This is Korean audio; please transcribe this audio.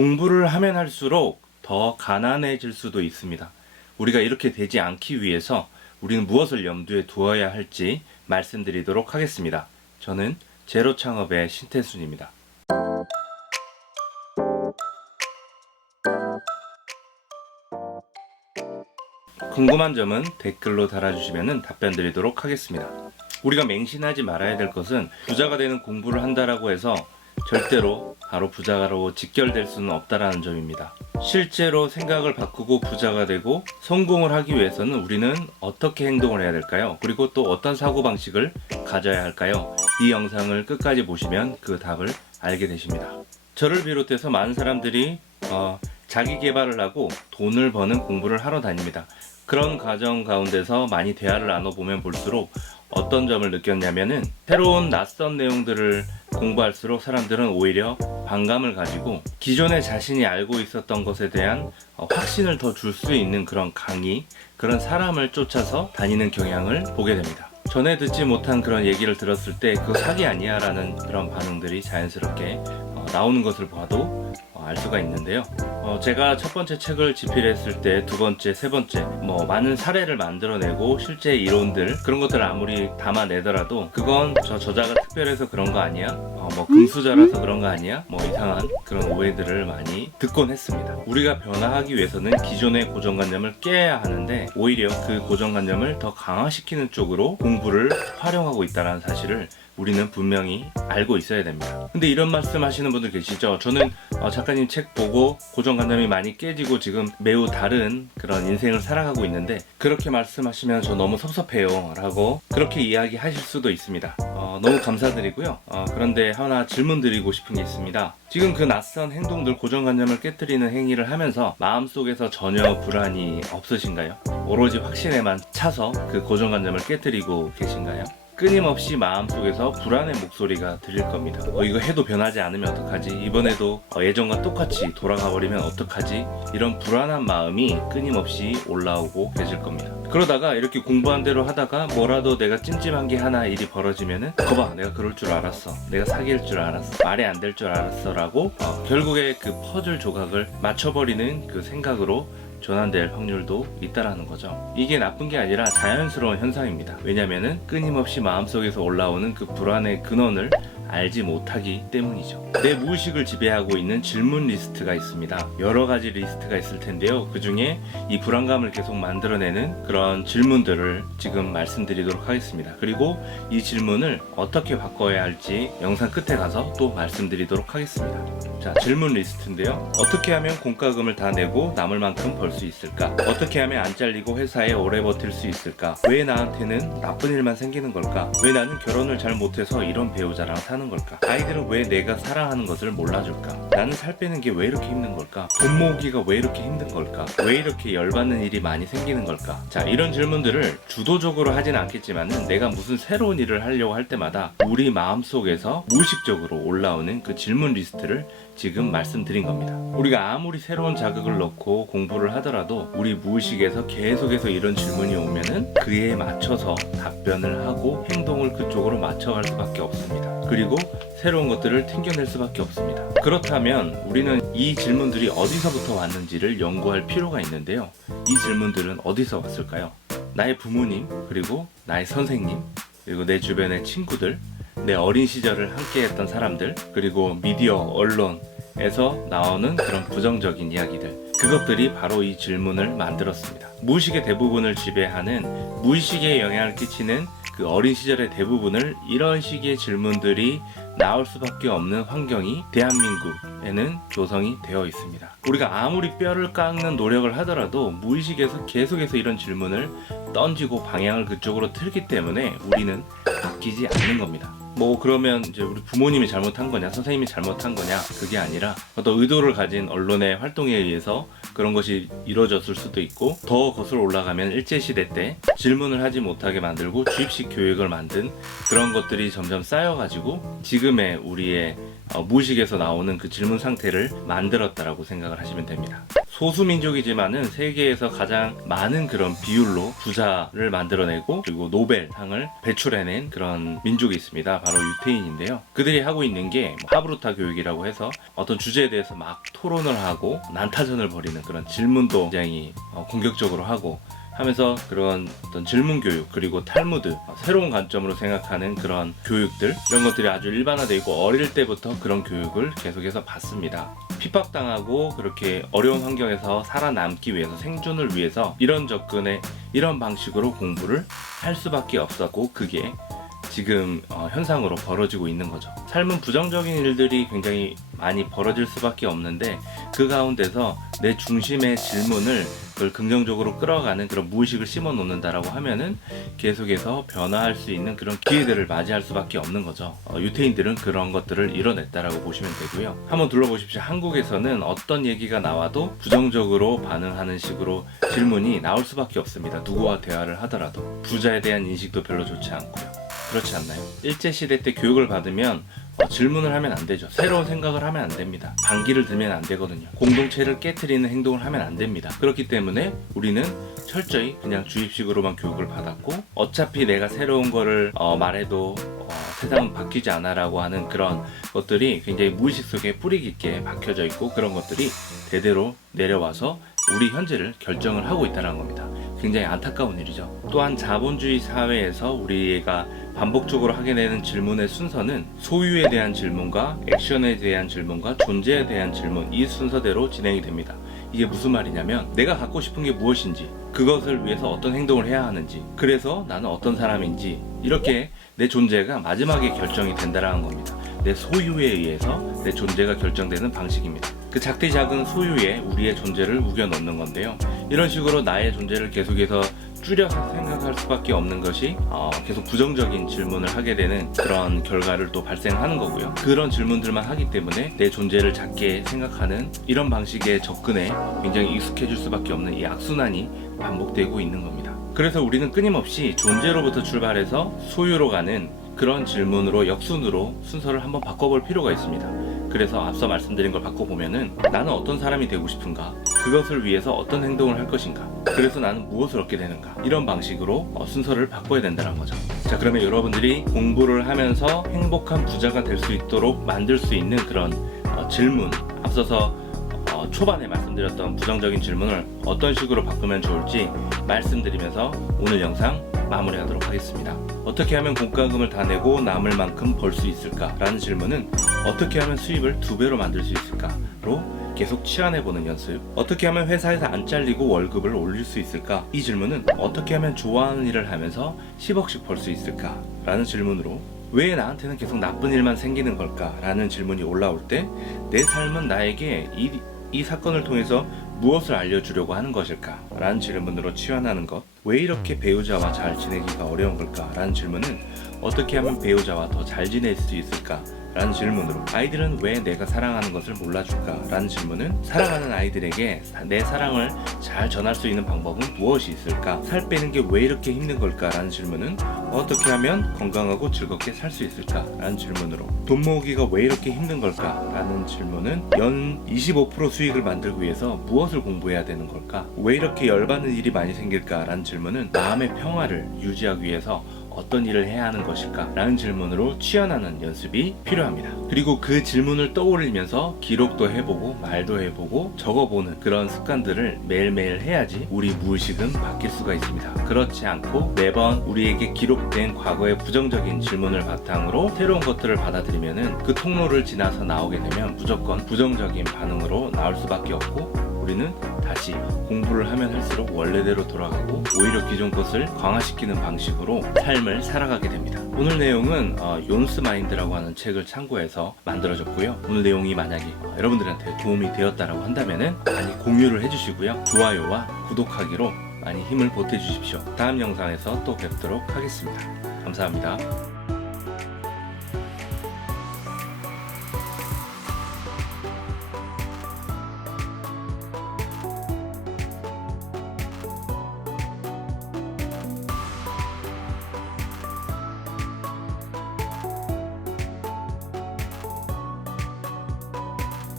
공부를 하면 할수록 더 가난해질 수도 있습니다. 우리가 이렇게 되지 않기 위해서 우리는 무엇을 염두에 두어야 할지 말씀드리도록 하겠습니다. 저는 제로 창업의 신태순입니다. 궁금한 점은 댓글로 달아주시면 답변 드리도록 하겠습니다. 우리가 맹신하지 말아야 될 것은 부자가 되는 공부를 한다라고 해서 절대로 바로 부자로 직결될 수는 없다라는 점입니다. 실제로 생각을 바꾸고 부자가 되고 성공을 하기 위해서는 우리는 어떻게 행동을 해야 될까요? 그리고 또 어떤 사고방식을 가져야 할까요? 이 영상을 끝까지 보시면 그 답을 알게 되십니다. 저를 비롯해서 많은 사람들이 자기 개발을 하고 돈을 버는 공부를 하러 다닙니다. 그런 과정 가운데서 많이 대화를 나눠보면 볼수록 어떤 점을 느꼈냐면은 새로운 낯선 내용들을 공부할수록 사람들은 오히려 반감을 가지고 기존에 자신이 알고 있었던 것에 대한 확신을 더 줄 수 있는 그런 강의, 그런 사람을 쫓아서 다니는 경향을 보게 됩니다. 전에 듣지 못한 그런 얘기를 들었을 때 그거 사기 아니야 라는 그런 반응들이 자연스럽게 나오는 것을 봐도 알 수가 있는데요. 제가 첫 번째 책을 집필했을 때 두 번째, 세 번째 많은 사례를 만들어내고 실제 이론들 그런 것들을 아무리 담아내더라도 그건 저 저자가 특별해서 그런 거 아니야? 금수저라서 그런 거 아니야? 이상한 그런 오해들을 많이 듣곤 했습니다. 우리가 변화하기 위해서는 기존의 고정관념을 깨야 하는데 오히려 그 고정관념을 더 강화시키는 쪽으로 공부를 활용하고 있다는 사실을 우리는 분명히 알고 있어야 됩니다. 근데 이런 말씀 하시는 분들 계시죠? 저는 작가님 책 보고 고정관념이 많이 깨지고 지금 매우 다른 그런 인생을 살아가고 있는데 그렇게 말씀하시면 저 너무 섭섭해요 라고 그렇게 이야기하실 수도 있습니다. 너무 감사드리고요. 그런데 하나 질문 드리고 싶은 게 있습니다. 지금 그 낯선 행동들, 고정관념을 깨뜨리는 행위를 하면서 마음속에서 전혀 불안이 없으신가요? 오로지 확신에만 차서 그 고정관념을 깨뜨리고 계신가요? 끊임없이 마음속에서 불안의 목소리가 들릴 겁니다. 이거 해도 변하지 않으면 어떡하지? 이번에도 예전과 똑같이 돌아가 버리면 어떡하지? 이런 불안한 마음이 끊임없이 올라오고 계실 겁니다. 그러다가 이렇게 공부한 대로 하다가 뭐라도 내가 찜찜한 게 하나 일이 벌어지면은 거봐, 내가 그럴 줄 알았어, 내가 사귈 줄 알았어, 말이 안 될 줄 알았어 라고 결국에 그 퍼즐 조각을 맞춰버리는 그 생각으로 전환될 확률도 있다라는 거죠. 이게 나쁜 게 아니라 자연스러운 현상입니다. 왜냐면은 끊임없이 마음속에서 올라오는 그 불안의 근원을 알지 못하기 때문이죠. 내 무의식을 지배하고 있는 질문 리스트가 있습니다. 여러 가지 리스트가 있을 텐데요. 그 중에 이 불안감을 계속 만들어내는 그런 질문들을 지금 말씀드리도록 하겠습니다. 그리고 이 질문을 어떻게 바꿔야 할지 영상 끝에 가서 또 말씀드리도록 하겠습니다. 자, 질문 리스트인데요. 어떻게 하면 공과금을 다 내고 남을 만큼 벌 수 있을까? 어떻게 하면 안 잘리고 회사에 오래 버틸 수 있을까? 왜 나한테는 나쁜 일만 생기는 걸까? 왜 나는 결혼을 잘 못해서 이런 배우자랑 사는 걸까? 아이들은 왜 내가 사랑하는 것을 몰라줄까? 나는 살 빼는 게 왜 이렇게 힘든 걸까? 돈 모으기가 왜 이렇게 힘든 걸까? 왜 이렇게 열받는 일이 많이 생기는 걸까? 자, 이런 질문들을 주도적으로 하진 않겠지만은 내가 무슨 새로운 일을 하려고 할 때마다 우리 마음속에서 무의식적으로 올라오는 그 질문 리스트를 지금 말씀드린 겁니다. 우리가 아무리 새로운 자극을 넣고 공부를 하더라도 우리 무의식에서 계속해서 이런 질문이 오면은 그에 맞춰서 답변을 하고 행동을 그쪽으로 맞춰갈 수밖에 없습니다. 그리고 새로운 것들을 튕겨낼 수밖에 없습니다. 그렇다면 우리는 이 질문들이 어디서부터 왔는지를 연구할 필요가 있는데요. 이 질문들은 어디서 왔을까요? 나의 부모님, 그리고 나의 선생님, 그리고 내 주변의 친구들, 내 어린 시절을 함께했던 사람들, 그리고 미디어, 언론에서 나오는 그런 부정적인 이야기들, 그것들이 바로 이 질문을 만들었습니다. 무의식의 대부분을 지배하는, 무의식에 영향을 끼치는 그 어린 시절의 대부분을 이런 식의 질문들이 나올 수밖에 없는 환경이 대한민국에는 조성이 되어 있습니다. 우리가 아무리 뼈를 깎는 노력을 하더라도 무의식에서 계속해서 이런 질문을 던지고 방향을 그쪽으로 틀기 때문에 우리는 바뀌지 않는 겁니다. 그러면 이제 우리 부모님이 잘못한 거냐, 선생님이 잘못한 거냐, 그게 아니라 어떤 의도를 가진 언론의 활동에 의해서 그런 것이 이루어졌을 수도 있고, 더 거슬러 올라가면 일제시대 때 질문을 하지 못하게 만들고 주입식 교육을 만든 그런 것들이 점점 쌓여가지고 지금의 우리의 무의식에서 나오는 그 질문 상태를 만들었다라고 생각을 하시면 됩니다. 소수민족이지만은 세계에서 가장 많은 그런 비율로 부자를 만들어내고 그리고 노벨상을 배출해낸 그런 민족이 있습니다. 바로 유태인인데요. 그들이 하고 있는 게 하브루타 교육이라고 해서 어떤 주제에 대해서 막 토론을 하고 난타전을 벌이는 그런 질문도 굉장히 공격적으로 하고 하면서 그런 어떤 질문 교육, 그리고 탈무드, 새로운 관점으로 생각하는 그런 교육들, 이런 것들이 아주 일반화되어 있고 어릴 때부터 그런 교육을 계속해서 받습니다. 핍박당하고 그렇게 어려운 환경에서 살아남기 위해서, 생존을 위해서 이런 접근에 이런 방식으로 공부를 할 수밖에 없었고, 그게 지금 현상으로 벌어지고 있는 거죠. 삶은 부정적인 일들이 굉장히 많이 벌어질 수밖에 없는데, 그 가운데서 내 중심의 질문을 그걸 긍정적으로 끌어가는 그런 무의식을 심어 놓는다라고 하면은 계속해서 변화할 수 있는 그런 기회들을 맞이할 수밖에 없는 거죠. 유태인들은 그런 것들을 이뤄냈다라고 보시면 되고요. 한번 둘러보십시오. 한국에서는 어떤 얘기가 나와도 부정적으로 반응하는 식으로 질문이 나올 수밖에 없습니다. 누구와 대화를 하더라도. 부자에 대한 인식도 별로 좋지 않고요. 그렇지 않나요? 일제시대 때 교육을 받으면 질문을 하면 안 되죠. 새로운 생각을 하면 안 됩니다. 반기를 들면 안 되거든요. 공동체를 깨트리는 행동을 하면 안 됩니다. 그렇기 때문에 우리는 철저히 그냥 주입식으로만 교육을 받았고, 어차피 내가 새로운 거를 말해도 세상은 바뀌지 않아 라고 하는 그런 것들이 굉장히 무의식 속에 뿌리 깊게 박혀져 있고, 그런 것들이 대대로 내려와서 우리 현재를 결정을 하고 있다는 겁니다. 굉장히 안타까운 일이죠. 또한 자본주의 사회에서 우리가 반복적으로 하게 되는 질문의 순서는 소유에 대한 질문과 액션에 대한 질문과 존재에 대한 질문, 이 순서대로 진행이 됩니다. 이게 무슨 말이냐면, 내가 갖고 싶은 게 무엇인지, 그것을 위해서 어떤 행동을 해야 하는지, 그래서 나는 어떤 사람인지, 이렇게 내 존재가 마지막에 결정이 된다는 겁니다. 내 소유에 의해서 내 존재가 결정되는 방식입니다. 그 작디 작은 소유에 우리의 존재를 우겨 넣는 건데요. 이런 식으로 나의 존재를 계속해서 줄여서 생각할 수밖에 없는 것이 계속 부정적인 질문을 하게 되는 그런 결과를 또 발생하는 거고요. 그런 질문들만 하기 때문에 내 존재를 작게 생각하는 이런 방식의 접근에 굉장히 익숙해질 수밖에 없는 이 악순환이 반복되고 있는 겁니다. 그래서 우리는 끊임없이 존재로부터 출발해서 소유로 가는 그런 질문으로, 역순으로 순서를 한번 바꿔볼 필요가 있습니다. 그래서 앞서 말씀드린 걸 바꿔보면은, 나는 어떤 사람이 되고 싶은가? 그것을 위해서 어떤 행동을 할 것인가? 그래서 나는 무엇을 얻게 되는가? 이런 방식으로 순서를 바꿔야 된다는 거죠. 자, 그러면 여러분들이 공부를 하면서 행복한 부자가 될 수 있도록 만들 수 있는 그런 질문, 앞서서 초반에 말씀드렸던 부정적인 질문을 어떤 식으로 바꾸면 좋을지 말씀드리면서 오늘 영상 마무리하도록 하겠습니다. 어떻게 하면 공과금을 다 내고 남을 만큼 벌 수 있을까? 라는 질문은 어떻게 하면 수입을 2배로 만들 수 있을까?로 계속 치환해보는 연습. 어떻게 하면 회사에서 안 잘리고 월급을 올릴 수 있을까? 이 질문은 어떻게 하면 좋아하는 일을 하면서 10억씩 벌 수 있을까? 라는 질문으로, 왜 나한테는 계속 나쁜 일만 생기는 걸까? 라는 질문이 올라올 때, 내 삶은 나에게 이 사건을 통해서 무엇을 알려주려고 하는 것일까? 라는 질문으로 치환하는 것. 왜 이렇게 배우자와 잘 지내기가 어려운 걸까? 라는 질문은 어떻게 하면 배우자와 더 잘 지낼 수 있을까? 라는 질문으로, 아이들은 왜 내가 사랑하는 것을 몰라줄까? 라는 질문은 사랑하는 아이들에게 내 사랑을 잘 전할 수 있는 방법은 무엇이 있을까? 살 빼는 게 왜 이렇게 힘든 걸까? 라는 질문은 어떻게 하면 건강하고 즐겁게 살 수 있을까? 라는 질문으로, 돈 모으기가 왜 이렇게 힘든 걸까? 라는 질문은 연 25% 수익을 만들기 위해서 무엇을 공부해야 되는 걸까? 왜 이렇게 열받는 일이 많이 생길까? 라는 질문은 마음의 평화를 유지하기 위해서 어떤 일을 해야 하는 것일까? 라는 질문으로 치환하는 연습이 필요합니다. 그리고 그 질문을 떠올리면서 기록도 해보고 말도 해보고 적어보는 그런 습관들을 매일매일 해야지 우리 무의식은 바뀔 수가 있습니다. 그렇지 않고 매번 우리에게 기록된 과거의 부정적인 질문을 바탕으로 새로운 것들을 받아들이면은 그 통로를 지나서 나오게 되면 무조건 부정적인 반응으로 나올 수밖에 없고, 우리는 다시 공부를 하면 할수록 원래대로 돌아가고 오히려 기존 것을 강화시키는 방식으로 삶을 살아가게 됩니다. 오늘 내용은 요운스 마인드라고 하는 책을 참고해서 만들어졌고요. 오늘 내용이 만약에 여러분들한테 도움이 되었다라고 한다면은 많이 공유를 해주시고요. 좋아요와 구독하기로 많이 힘을 보태주십시오. 다음 영상에서 또 뵙도록 하겠습니다. 감사합니다.